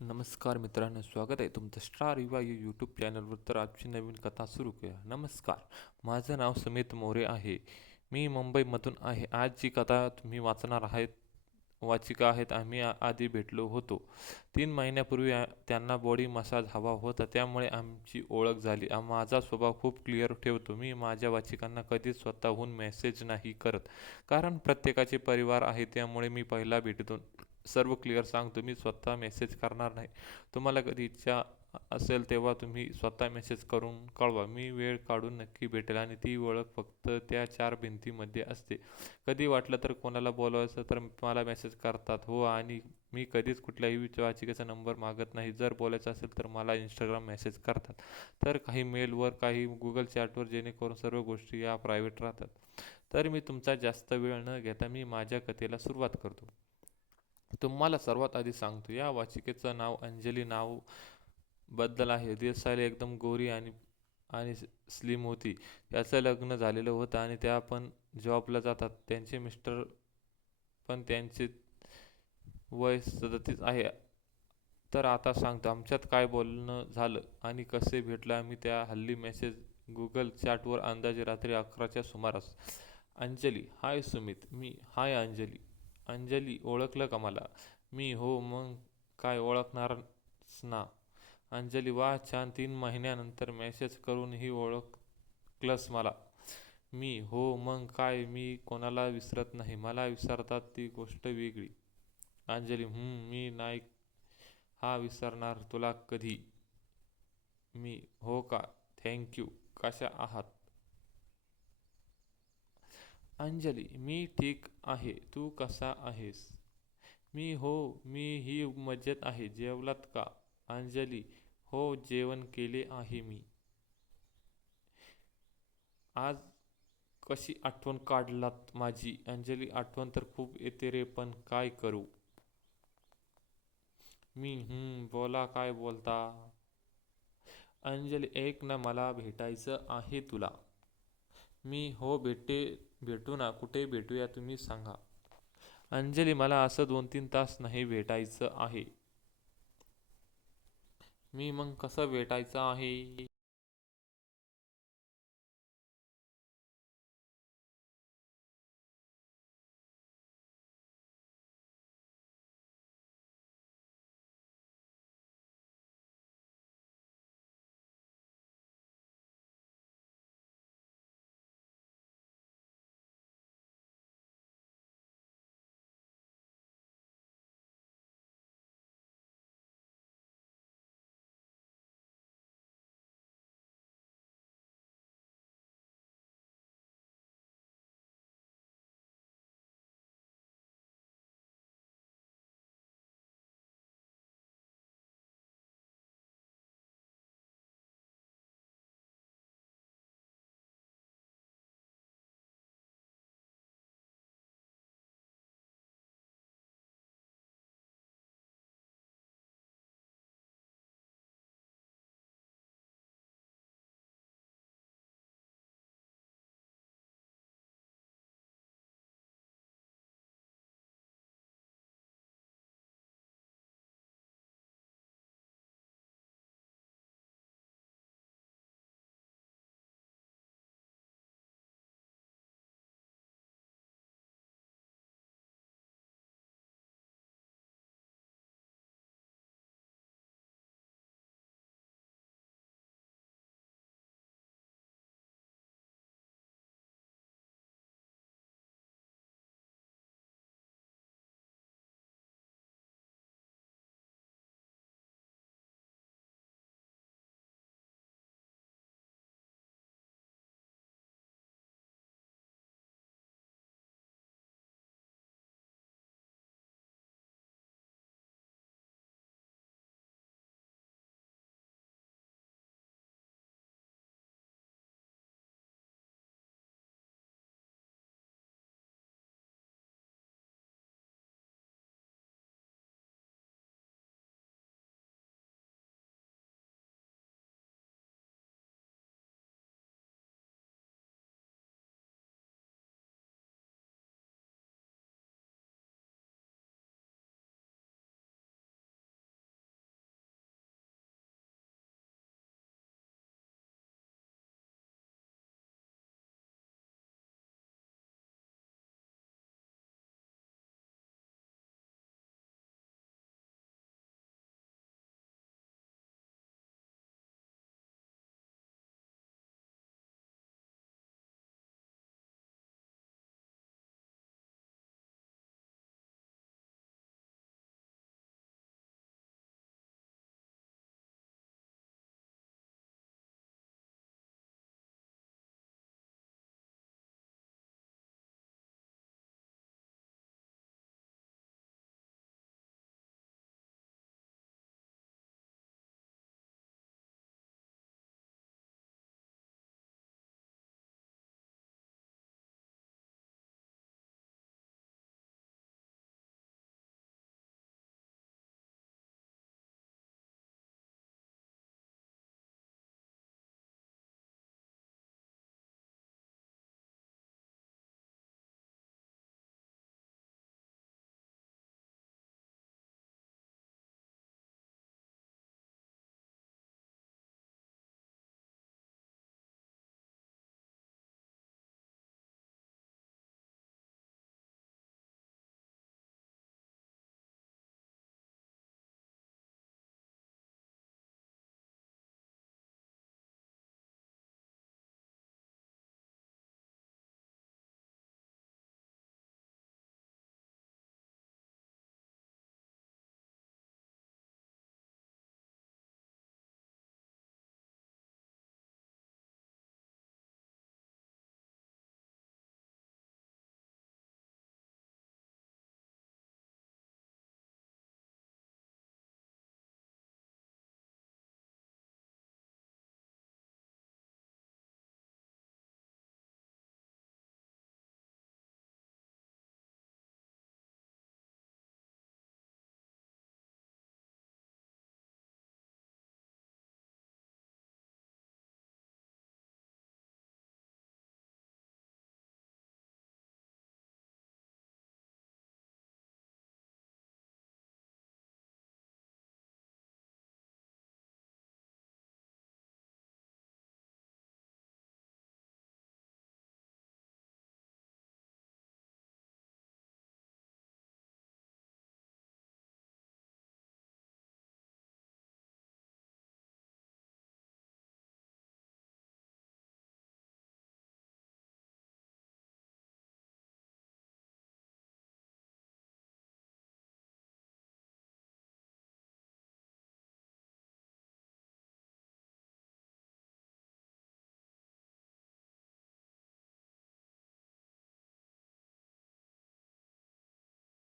नमस्कार मित्रांनो, स्वागत आहे तुमचं स्टार युवा यूट्यूब चॅनलवर. तर आजची नवीन कथा सुरू करूया. नमस्कार, माझं नाव समित मोरे आहे. मी मुंबईमधून आहे. आज जी कथा तुम्ही वाचणार आहेत, वाचिका आहेत. आम्ही आधी भेटलो होतो 3 महिन्यापूर्वी. त्यांना बॉडी मसाज हवा होता, त्यामुळे आमची ओळख झाली. माझा स्वभाव खूप क्लिअर ठेवतो. मी माझ्या वाचिकांना कधीच स्वतःहून मेसेज नाही करत, कारण प्रत्येकाचे परिवार आहे. त्यामुळे मी पहिला भेटीतून सर्व क्लिअर सांगतो. मी स्वतः मेसेज करणार नाही. तुम्हाला कधी इच्छा असेल तेव्हा तुम्ही स्वतः मेसेज करून कळवा. मी वेळ काढून नक्की भेटेल, आणि ती ओळख फक्त त्या 4 भिंतीमध्ये असते. कधी वाटलं तर कोणाला बोलवायचं तर मला मेसेज करतात हो, आणि मी कधीच कुठल्याही वाचिकेचा नंबर मागत नाही. जर बोलायचं असेल तर मला इंस्टाग्राम मेसेज करतात, तर काही मेलवर, काही गुगल चॅटवर, जेणेकरून सर्व गोष्टी या प्रायव्हेट राहतात. तर मी तुमचा जास्त वेळ न घेता मी माझ्या कथेला सुरुवात करतो. तुम्हाला सर्वात आधी सांगतो, या वाचिकेचं नाव अंजली नाव बद्दल आहे. दिसायला एकदम गोरी आणि आणि स्लिम होती. त्याचं लग्न झालेलं होतं आणि त्या पण जॉबला जातात. त्यांचे मिस्टर पण, त्यांचे वय 37 आहे. तर आता सांगतो आमच्यात काय बोलणं झालं आणि कसे भेटलं आम्ही. त्या हल्ली मेसेज गुगल चॅटवर अंदाजे रात्री 11च्या सुमारास. अंजली: हाय सुमित. मी: हाय अंजली. अंजली: ओळखलं का मला? मी: हो, मग काय ओळखणारच ना. अंजली: वाह छान, 3 महिन्यानंतर मेसेज करूनही ओळखलंस मला. मी: हो, मग काय, मी कोणाला विसरत नाही. मला विसरतात ती गोष्ट वेगळी. अंजली: मी नाही हा विसरणार तुला कधी. मी: हो का, थँक्यू. कशा आहात? अंजली: मी ठीक आहे, तू कसा आहेस? मी: हो, मी मजेत आहे. जेवलात का? अंजली: हो, जेवण केले आहे मी. आज कशी आठवण काढलात माझी? अंजली: आठवण तर खूप येते रे, पण काय करू? मी: बोला, काय बोलता? अंजली: ऐक ना, मला भेटायचं आहे तुला. मी: हो, भेटू ना. कुठे भेटूया तुम्ही सांगा. अंजली: मला असं 2-3 तास नाही भेटायचं आहे. मी: मग कसं भेटायचं आहे?